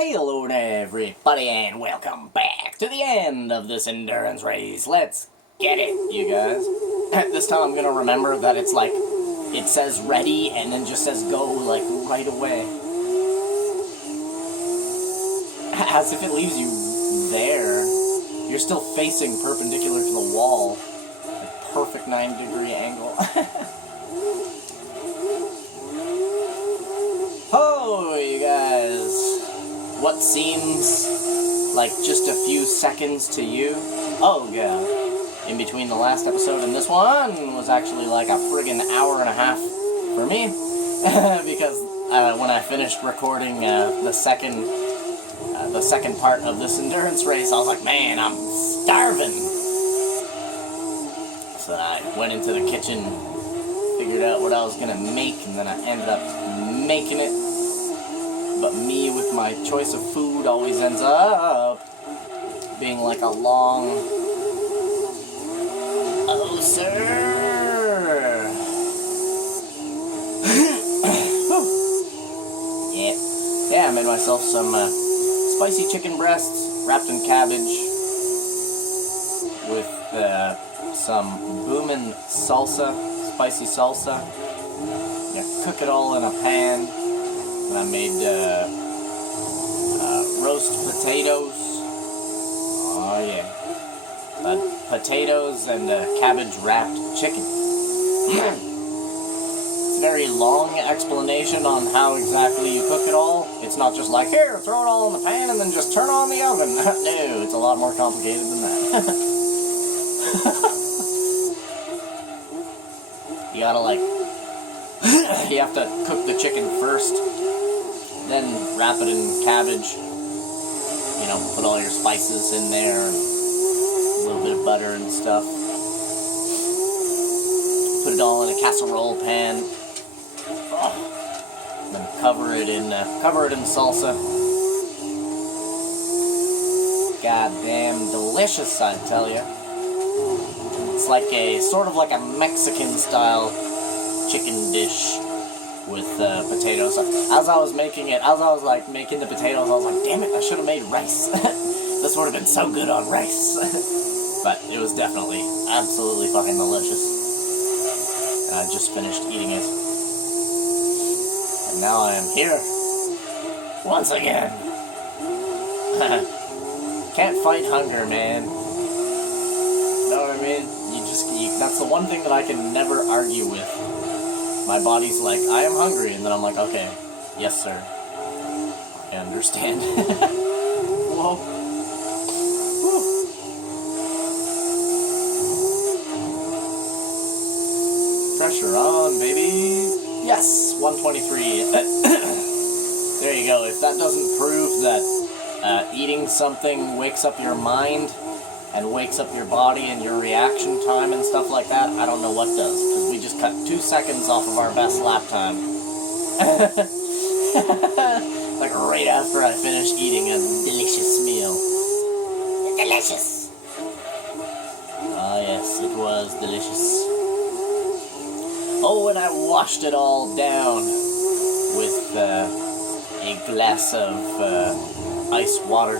Hey, hello everybody, and welcome back to the end of this endurance race. Let's get it, you guys. This time I'm gonna remember that it's like, it says ready and then just says go, like, right away. As if it leaves you there. You're still facing perpendicular to the wall. A perfect 9-degree angle. Oh, you guys. What seems like just a few seconds to you, oh yeah, in between the last episode and this one was actually like a friggin' hour and a half for me, because when I finished recording the second part of this endurance race, I was like, man, I'm starving. So I went into the kitchen, figured out what I was gonna make, and then I ended up making it. But me, with my choice of food, always ends up being like a long, oh sir. Yeah, I made myself some spicy chicken breasts wrapped in cabbage with some boomin' salsa, spicy salsa. Yeah, cook it all in a pan. And I made roast potatoes. Oh yeah, potatoes and cabbage wrapped chicken. It's a very long explanation on how exactly you cook it all. It's not just like, here, throw it all in the pan and then just turn on the oven. No, it's a lot more complicated than that. You gotta you have to cook the chicken first, then wrap it in cabbage, you know, put all your spices in there, and a little bit of butter and stuff. Put it all in a casserole pan. Oh. Then cover it in salsa. Goddamn delicious, I tell you. It's like sort of like a Mexican style chicken dish with potatoes. As I was making the potatoes, I was like, damn it, I should have made rice. This would have been so good on rice. But it was definitely absolutely fucking delicious. And I just finished eating it. And now I am here. Once again. Can't fight hunger, man. Know what I mean? That's the one thing that I can never argue with. My body's like, I am hungry, and then I'm like, okay, yes sir, I understand. Whoa. Woo. Pressure on, baby. Yes, 123. There you go. If that doesn't prove that eating something wakes up your mind and wakes up your body and your reaction time and stuff like that, I don't know what does, because we just cut 2 seconds off of our best lap time. Like right after I finished eating a delicious meal. Delicious! Ah yes, it was delicious. Oh, and I washed it all down with a glass of ice water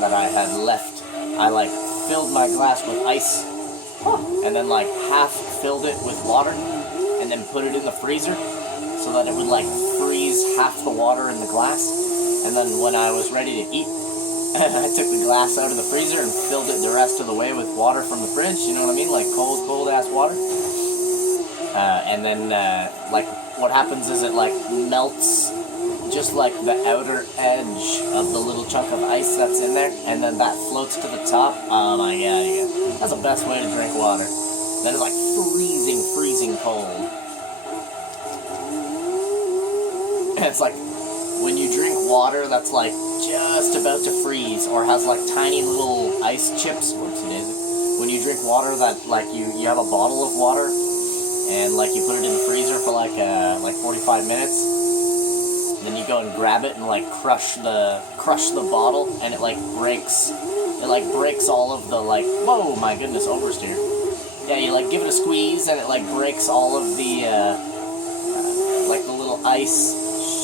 that I had left. I filled my glass with ice, and then half filled it with water, and then put it in the freezer, so that it would freeze half the water in the glass, and then when I was ready to eat, I took the glass out of the freezer and filled it the rest of the way with water from the fridge, you know what I mean, like cold ass water, and then what happens is it melts just the outer edge of the little chunk of ice that's in there, and then that floats to the top. Oh my god, yeah. That's the best way to drink water. Then it's freezing cold. And it's like when you drink water that's just about to freeze, or has tiny little ice chips. Whoopsie daisy. When you drink water that you have a bottle of water and you put it in the freezer for 45 minutes. Then you go and grab it and crush the bottle, and it breaks all of the whoa, my goodness, oversteer. Yeah, you give it a squeeze and it breaks all of the the little ice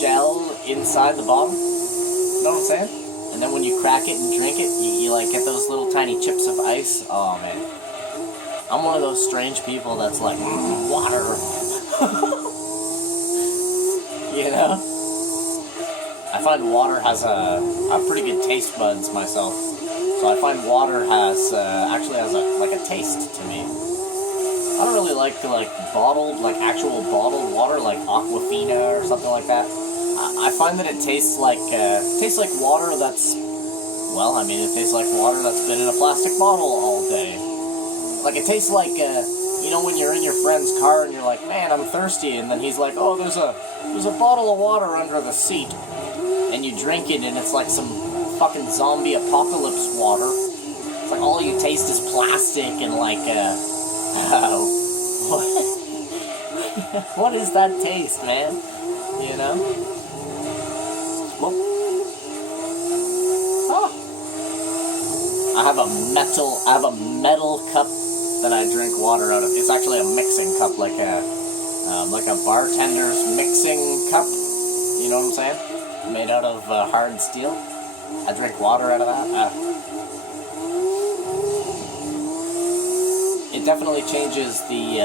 shell inside the bottom. know what I'm saying? And then when you crack it and drink it, you like get those little tiny chips of ice. Oh man, I'm one of those strange people that's like water. You know, I find water has a pretty good taste buds myself. So I find water has actually has a taste to me. I don't really like bottled, like actual bottled water, like Aquafina or something like that. I find that it tastes like water that's, well, I mean, it tastes like water that's been in a plastic bottle all day. Like it tastes like you know, when you're in your friend's car and you're like, man, I'm thirsty, and then he's like, oh, there's a bottle of water under the seat, and you drink it and it's like some fucking zombie apocalypse water. It's like all you taste is plastic and like what is that taste, man? You know? Well, oh. I have a metal cup that I drink water out of. It's actually a mixing cup, like a bartender's mixing cup. You know what I'm saying? Made out of hard steel. I drink water out of that. It definitely changes the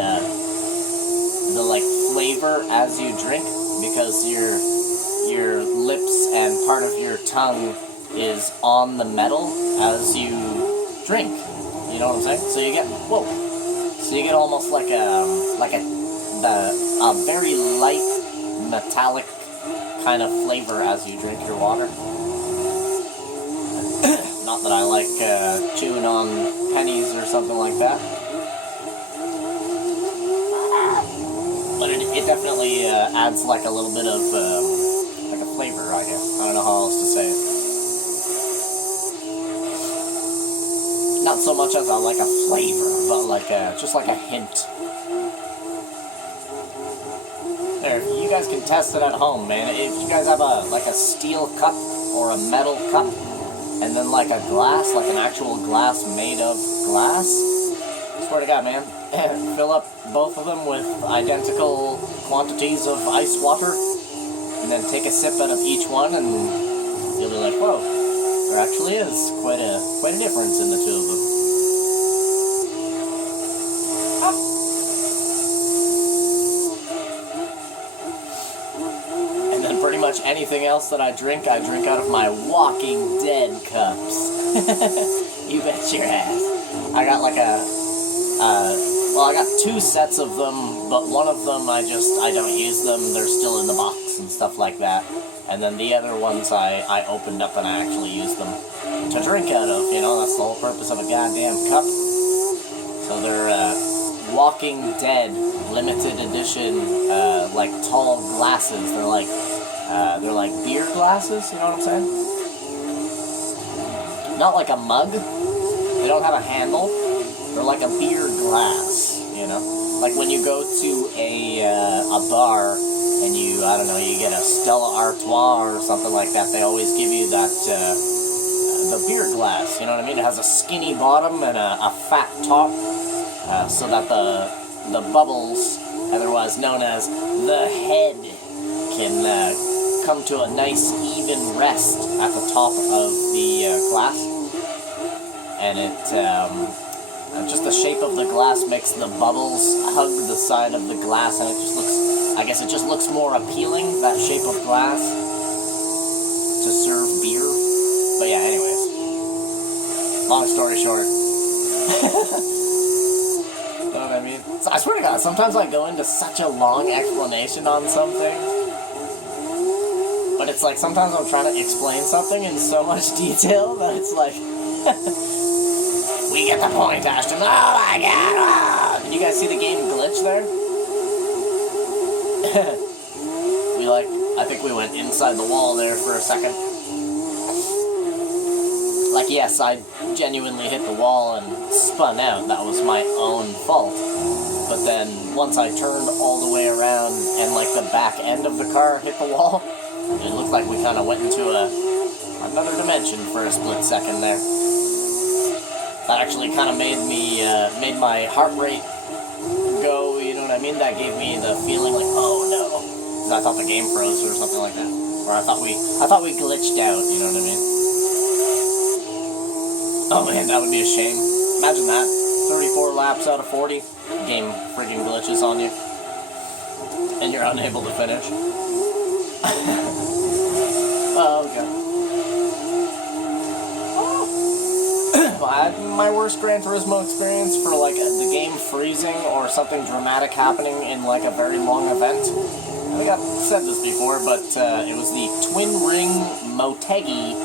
like flavor as you drink, because your lips and part of your tongue is on the metal as you drink. You know what I'm saying? So you get almost like a very light metallic kind of flavor as you drink your water. Not that I like chewing on pennies or something like that. But it definitely adds like a little bit of like a flavor, I guess. I don't know how else to say it. Not so much as like a flavor, but like just like a hint. There, you guys can test it at home, man. If you guys have a steel cup or a metal cup, and then like a glass, like an actual glass made of glass, I swear to God, man, fill up both of them with identical quantities of ice water, and then take a sip out of each one, and you'll be like, whoa, there actually is quite a difference in the two of them. And then pretty much anything else that I drink out of my Walking Dead cups. You bet your ass. I got like I got two sets of them, but one of them I don't use them. They're still in the box and stuff like that. And then the other ones I opened up and I actually used them to drink out of. You know, that's the whole purpose of a goddamn cup. So they're Walking Dead limited edition, like tall glasses. They're like beer glasses. You know what I'm saying? Not like a mug. They don't have a handle. They're like a beer glass, you know? Like when you go to a bar and you get a Stella Artois or something like that, they always give you that, the beer glass, you know what I mean? It has a skinny bottom and a fat top, so that the bubbles, otherwise known as the head, can come to a nice even rest at the top of the glass. And just the shape of the glass makes the bubbles hug the side of the glass, and it just looks more appealing, that shape of glass, to serve beer. But yeah, anyways, long story short. You know what I mean? So I swear to God, sometimes I go into such a long explanation on something, but it's like sometimes I'm trying to explain something in so much detail that it's like, we get the point, Ashton. Oh my God! Oh. Did you guys see the game glitch there? I think we went inside the wall there for a second. Like, yes, I genuinely hit the wall and spun out. That was my own fault. But then, once I turned all the way around and, like, the back end of the car hit the wall, it looked like we kind of went into another dimension for a split second there. That actually kind of made my heart rate go, you know what I mean? That gave me the feeling like, oh no. Because I thought the game froze or something like that. Or I thought we glitched out, you know what I mean? Oh man, that would be a shame. Imagine that. 34 laps out of 40, game friggin' glitches on you. And you're unable to finish. Oh, God. My worst Gran Turismo experience for like the game freezing or something dramatic happening in like a very long event. I think I've said this before, but it was the Twin Ring Motegi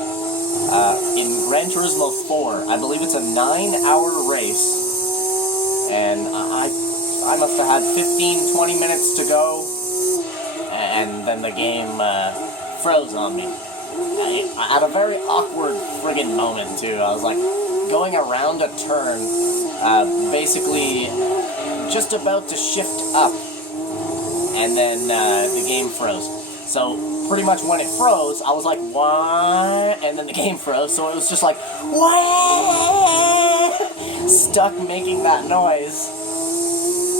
in Gran Turismo 4. I believe it's a 9-hour race, and I must have had 15-20 minutes to go, and then the game froze on me. At a very awkward friggin' moment, too. I was like going around a turn, basically just about to shift up, and then the game froze. So pretty much when it froze, I was like, what? And then the game froze, so it was just like, what? Stuck making that noise.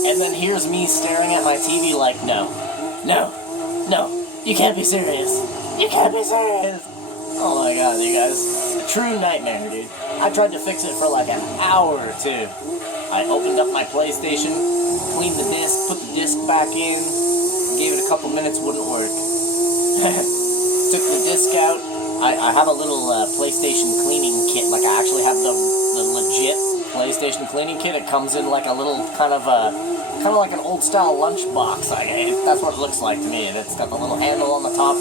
And then here's me staring at my TV like, no, you can't be serious. You can't be serious. Oh my God, you guys. A true nightmare, dude. I tried to fix it for like an hour or two. I opened up my PlayStation, cleaned the disc, put the disc back in, gave it a couple minutes, wouldn't work. Took the disc out. I have a little PlayStation cleaning kit. Like I actually have the legit PlayStation cleaning kit. It comes in like a little kind of like an old style lunchbox. That's what it looks like to me. And it's got the little handle on the top.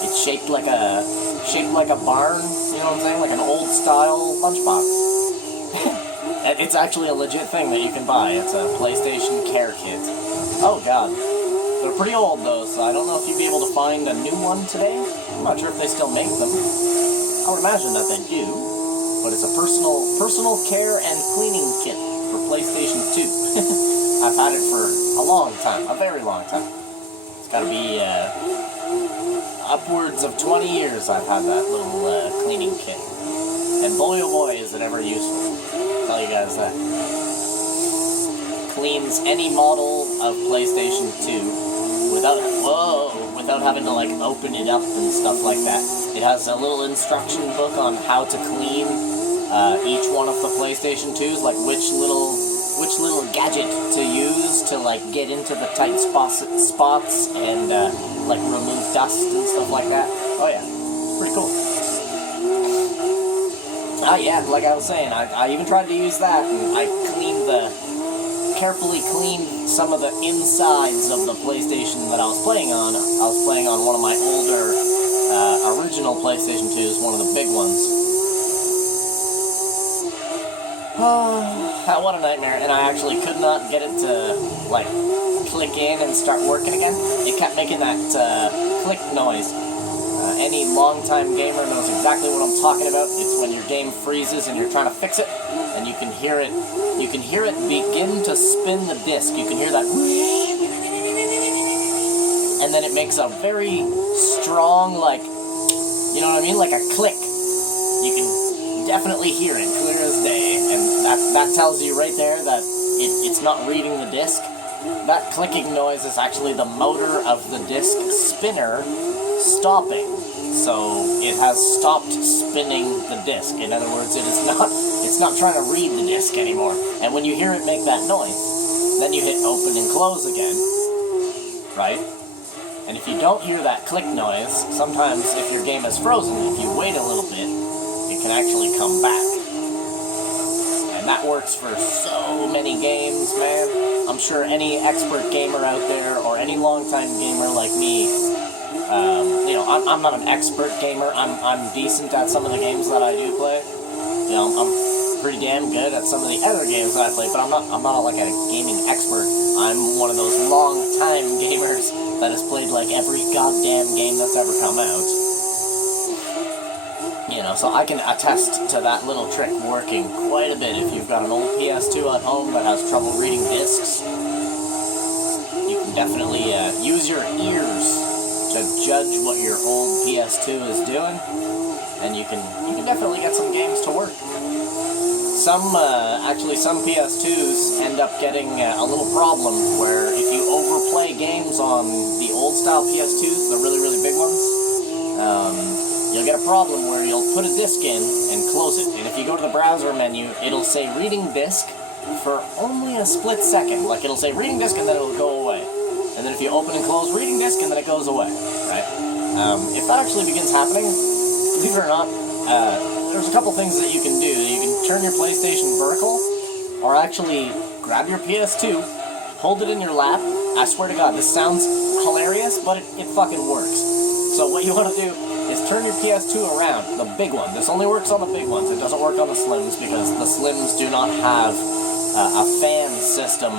It's shaped like a barn. You know what I'm saying? Like an old style lunchbox. It's actually a legit thing that you can buy. It's a PlayStation Care Kit. Oh God. They're pretty old though, so I don't know if you'd be able to find a new one today. I'm not sure if they still make them. I would imagine that they do, but it's a personal care and cleaning kit for PlayStation 2. I've had it for a long time, a very long time. It's got to be upwards of 20 years I've had that little cleaning kit, and boy oh boy is it ever useful. I'll tell you guys that. Cleans any model of PlayStation 2 without having to like open it up and stuff like that. It has a little instruction book on how to clean each one of the PlayStation 2s, like which little gadget to use to like get into the tight spots and like remove dust and stuff like that. Oh yeah, it's pretty cool. Yeah, like I was saying, I even tried to use that, and I carefully cleaned some of the insides of the PlayStation that I was playing on. I was playing on one of my older original PlayStation 2s, one of the big ones. What a nightmare. And I actually could not get it to like click in and start working again. It kept making that click noise. Any longtime gamer knows exactly what I'm talking about. It's when your game freezes and you're trying to fix it, and you can hear it begin to spin the disc. You can hear that, and then it makes a very strong, like, you know what I mean, like a click. You can definitely hear it clear as day, and that tells you right there that it's not reading the disc. That clicking noise is actually the motor of the disc spinner stopping. So it has stopped spinning the disc. In other words, it's not trying to read the disc anymore. And when you hear it make that noise, then you hit open and close again, right? And if you don't hear that click noise, sometimes if your game is frozen, if you wait a little bit, it can actually come back. And that works for so many games, man. I'm sure any expert gamer out there, or any longtime gamer like me, you know, I'm not an expert gamer. I'm decent at some of the games that I do play. You know, I'm pretty damn good at some of the other games that I play, but I'm not like a gaming expert. I'm one of those long-time gamers that has played like every goddamn game that's ever come out. You know, so I can attest to that little trick working quite a bit. If you've got an old PS2 at home that has trouble reading discs, you can definitely use your ears to judge what your old PS2 is doing, and you can definitely get some games to work. Some PS2s end up getting a little problem where if you overplay games on the old style PS2s, the really, really big ones, you'll get a problem where you'll put a disk in and close it. And if you go to the browser menu, it'll say reading disk for only a split second. Like, it'll say reading disk and then it'll go away. And then if you open and close reading disk and then it goes away, right? If that actually begins happening, believe it or not, there's a couple things that you can do. You can turn your PlayStation vertical, or actually grab your PS2, hold it in your lap. I swear to God, this sounds hilarious, but it fucking works. So what you want to do is turn your PS2 around, the big one. This only works on the big ones. It doesn't work on the Slims because the Slims do not have a fan system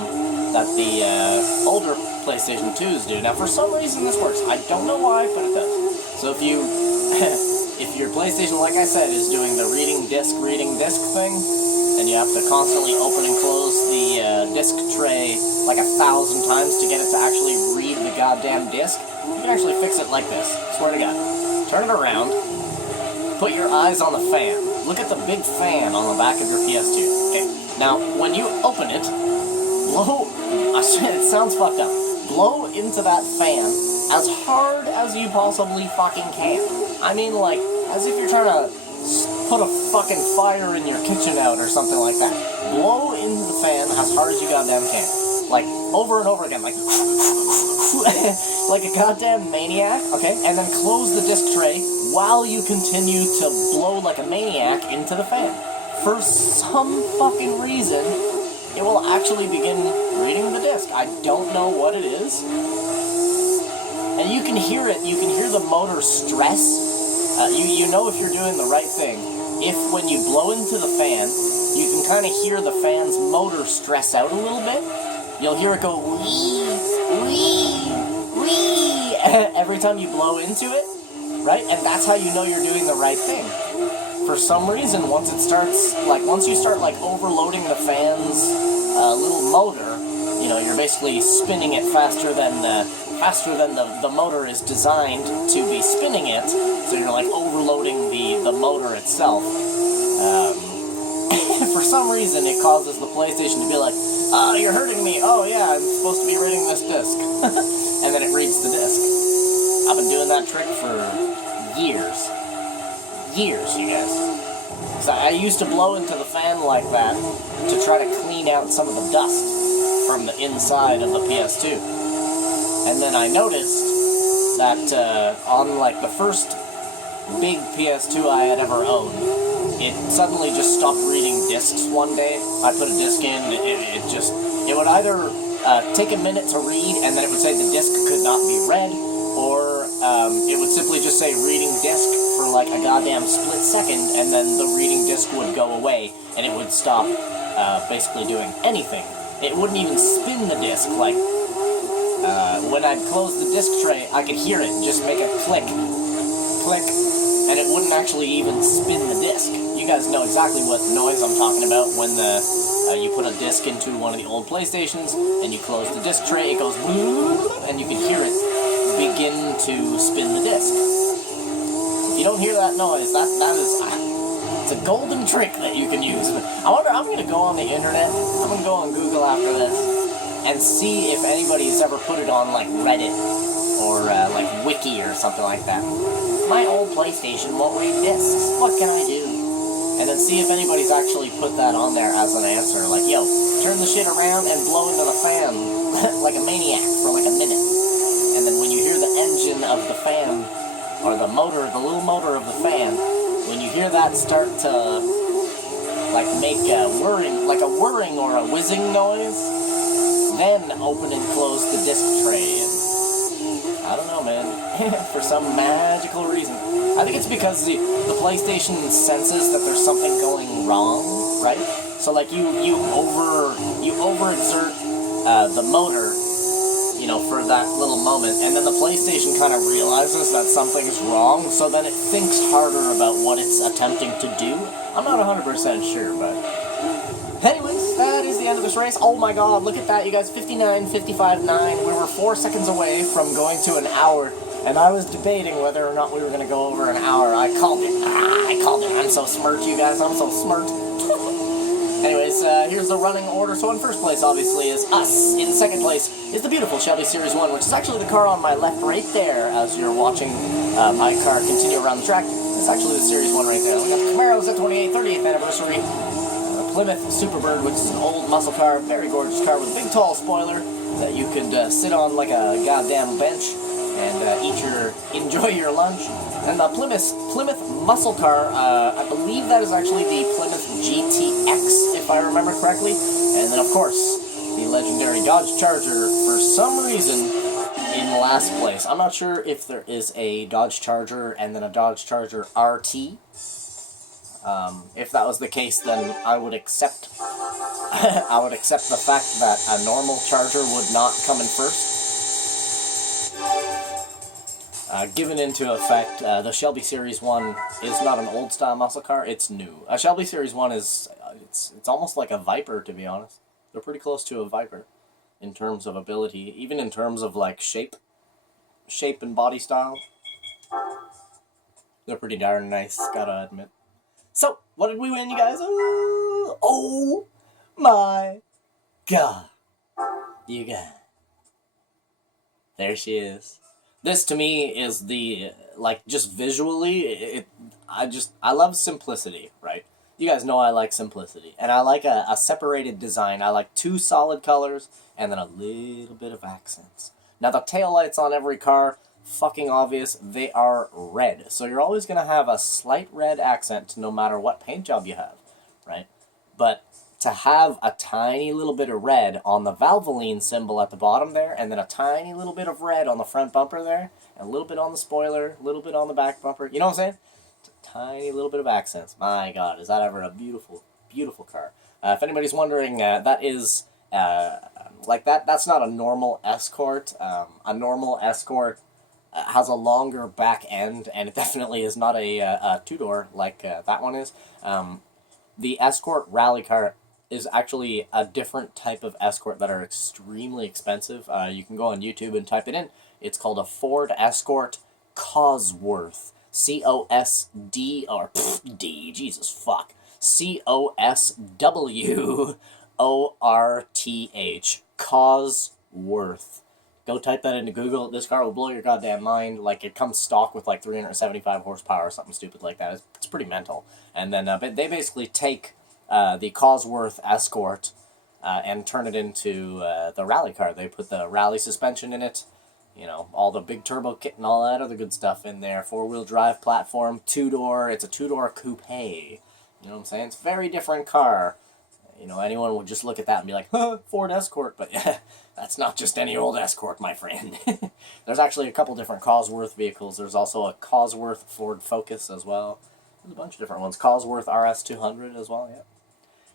that the older PlayStation 2s do. Now, for some reason, this works. I don't know why, but it does. So if you, if your PlayStation, like I said, is doing the reading disc thing, and you have to constantly open and close the disc tray like 1,000 times to get it to actually read the goddamn disc, you can actually fix it like this. Swear to God. Turn it around. Put your eyes on the fan. Look at the big fan on the back of your PS2. Okay. Now, when you open it, blow. It sounds fucked up. Blow into that fan as hard as you possibly fucking can. I mean, like, as if you're trying to put a fucking fire in your kitchen out or something like that. Blow into the fan as hard as you goddamn can. Like, over and over again, like, like a goddamn maniac, okay? And then close the disc tray while you continue to blow like a maniac into the fan. For some fucking reason, it will actually begin reading the disc. I don't know what it is. And you can hear it, you can hear the motor stress. You know if you're doing the right thing. If when you blow into the fan, you can kind of hear the fan's motor stress out a little bit. You'll hear it go wee, wee, wee every time you blow into it, right? And that's how you know you're doing the right thing. For some reason, once you start overloading the fan's little motor, you know, you're basically spinning it faster than the motor is designed to be spinning it. So you're like overloading the motor itself. For some reason, it causes the PlayStation to be like, "Oh, you're hurting me. Oh yeah, I'm supposed to be reading this disc," and then it reads the disc. I've been doing that trick for years, you guys. So I used to blow into the fan like that to try to clean out some of the dust from the inside of the PS2. And then I noticed that on like the first big PS2 I had ever owned, it suddenly just stopped reading discs one day. I put a disc in, it would either take a minute to read and then it would say the disc could not be read, or it would simply just say reading disc for like a goddamn split second, and then the reading disc would go away and it would stop basically doing anything. It wouldn't even spin the disc. Like when I'd close the disc tray, I could hear it just make a click, click, and it wouldn't actually even spin the disc. You guys know exactly what noise I'm talking about when you put a disc into one of the old PlayStations and you close the disc tray, it goes and you can hear it begin to spin the disc. If you don't hear that noise, that is it's a golden trick that you can use. I wonder, I'm gonna go on the internet, I'm gonna go on Google after this and see if anybody's ever put it on like Reddit or like Wiki or something like that. My old PlayStation won't read discs. What can I do? And then see if anybody's actually put that on there as an answer. Like, yo, turn the shit around and blow into the fan like a maniac for like a minute. And then when you hear the engine of the fan, or the motor, the little motor of the fan, when you hear that start to like make a whirring or a whizzing noise, then open and close the disc tray. And I don't know, man. For some magical reason. I think it's because the PlayStation senses that there's something going wrong, right? So like you overexert the motor, you know, for that little moment, and then the PlayStation kind of realizes that something's wrong, so then it thinks harder about what it's attempting to do. I'm not 100% sure, but anyways, that is the end of this race. Oh my god, look at that, you guys. 59, 55, 9. We were 4 seconds away from going to an hour, and I was debating whether or not we were going to go over an hour. I called it. I called it. I'm so smart, you guys. I'm so smart. Anyways, here's the running order. So in first place, obviously, is us. In second place is the beautiful Shelby Series 1, which is actually the car on my left right there as you're watching my car continue around the track. It's actually the Series 1 right there. We got the Camaro Z28 30th anniversary. Plymouth Superbird, which is an old muscle car, very gorgeous car with a big tall spoiler that you could sit on like a goddamn bench and enjoy your lunch. And the Plymouth muscle car, I believe that is actually the Plymouth GTX, if I remember correctly. And then, of course, the legendary Dodge Charger, for some reason, in last place. I'm not sure if there is a Dodge Charger and then a Dodge Charger RT. If that was the case, then I would accept the fact that a normal Charger would not come in first. Given into effect, the Shelby Series 1 is not an old-style muscle car, it's new. A Shelby Series 1 is, it's almost like a Viper, to be honest. They're pretty close to a Viper in terms of ability, even in terms of, like, shape and body style. They're pretty darn nice, gotta admit. So, what did we win, you guys? Oh my god. You guys. There she is. This, to me, is the, like, just visually, I love simplicity, right? You guys know I like simplicity. And I like a separated design. I like two solid colors, and then a little bit of accents. Now, the taillights on every car, fucking obvious, they are red. So you're always going to have a slight red accent no matter what paint job you have, right? But to have a tiny little bit of red on the Valvoline symbol at the bottom there, and then a tiny little bit of red on the front bumper there, and a little bit on the spoiler, a little bit on the back bumper, you know what I'm saying? It's a tiny little bit of accents. My god, is that ever a beautiful, beautiful car. If anybody's wondering, that is, like that's not a normal Escort. A normal Escort has a longer back end, and it definitely is not a two-door like that one is. The Escort rally car is actually a different type of Escort that are extremely expensive. You can go on YouTube and type it in. It's called a Ford Escort Cosworth. C-O-S-D, or D, Jesus fuck. C-O-S-W-O-R-T-H. Cosworth. Go type that into Google. This car will blow your goddamn mind. Like, it comes stock with like 375 horsepower or something stupid like that. It's pretty mental. And then but they basically take the Cosworth Escort and turn it into the rally car. They put the rally suspension in it, you know, all the big turbo kit and all that other good stuff in there. Four-wheel drive platform, two-door. It's a two-door coupe. You know what I'm saying? It's a very different car. You know, anyone would just look at that and be like, huh, Ford Escort. But yeah, that's not just any old Escort, my friend. There's actually a couple different Cosworth vehicles. There's also a Cosworth Ford Focus as well. There's a bunch of different ones. Cosworth RS200 as well, yeah.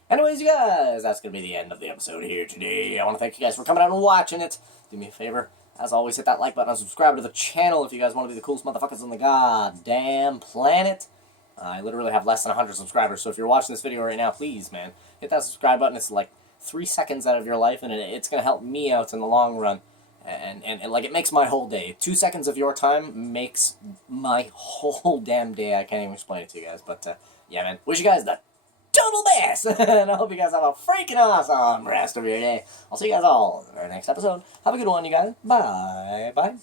Anyways, you guys, that's going to be the end of the episode here today. I want to thank you guys for coming out and watching it. Do me a favor, as always, hit that like button and subscribe to the channel if you guys want to be the coolest motherfuckers on the goddamn planet. I literally have less than 100 subscribers, so if you're watching this video right now, please, man, hit that subscribe button. It's like 3 seconds out of your life, and it's going to help me out in the long run. And like, it makes my whole day. 2 seconds of your time makes my whole damn day. I can't even explain it to you guys, but, yeah, man, wish you guys the total best, and I hope you guys have a freaking awesome rest of your day. I'll see you guys all in our next episode. Have a good one, you guys. Bye. Bye.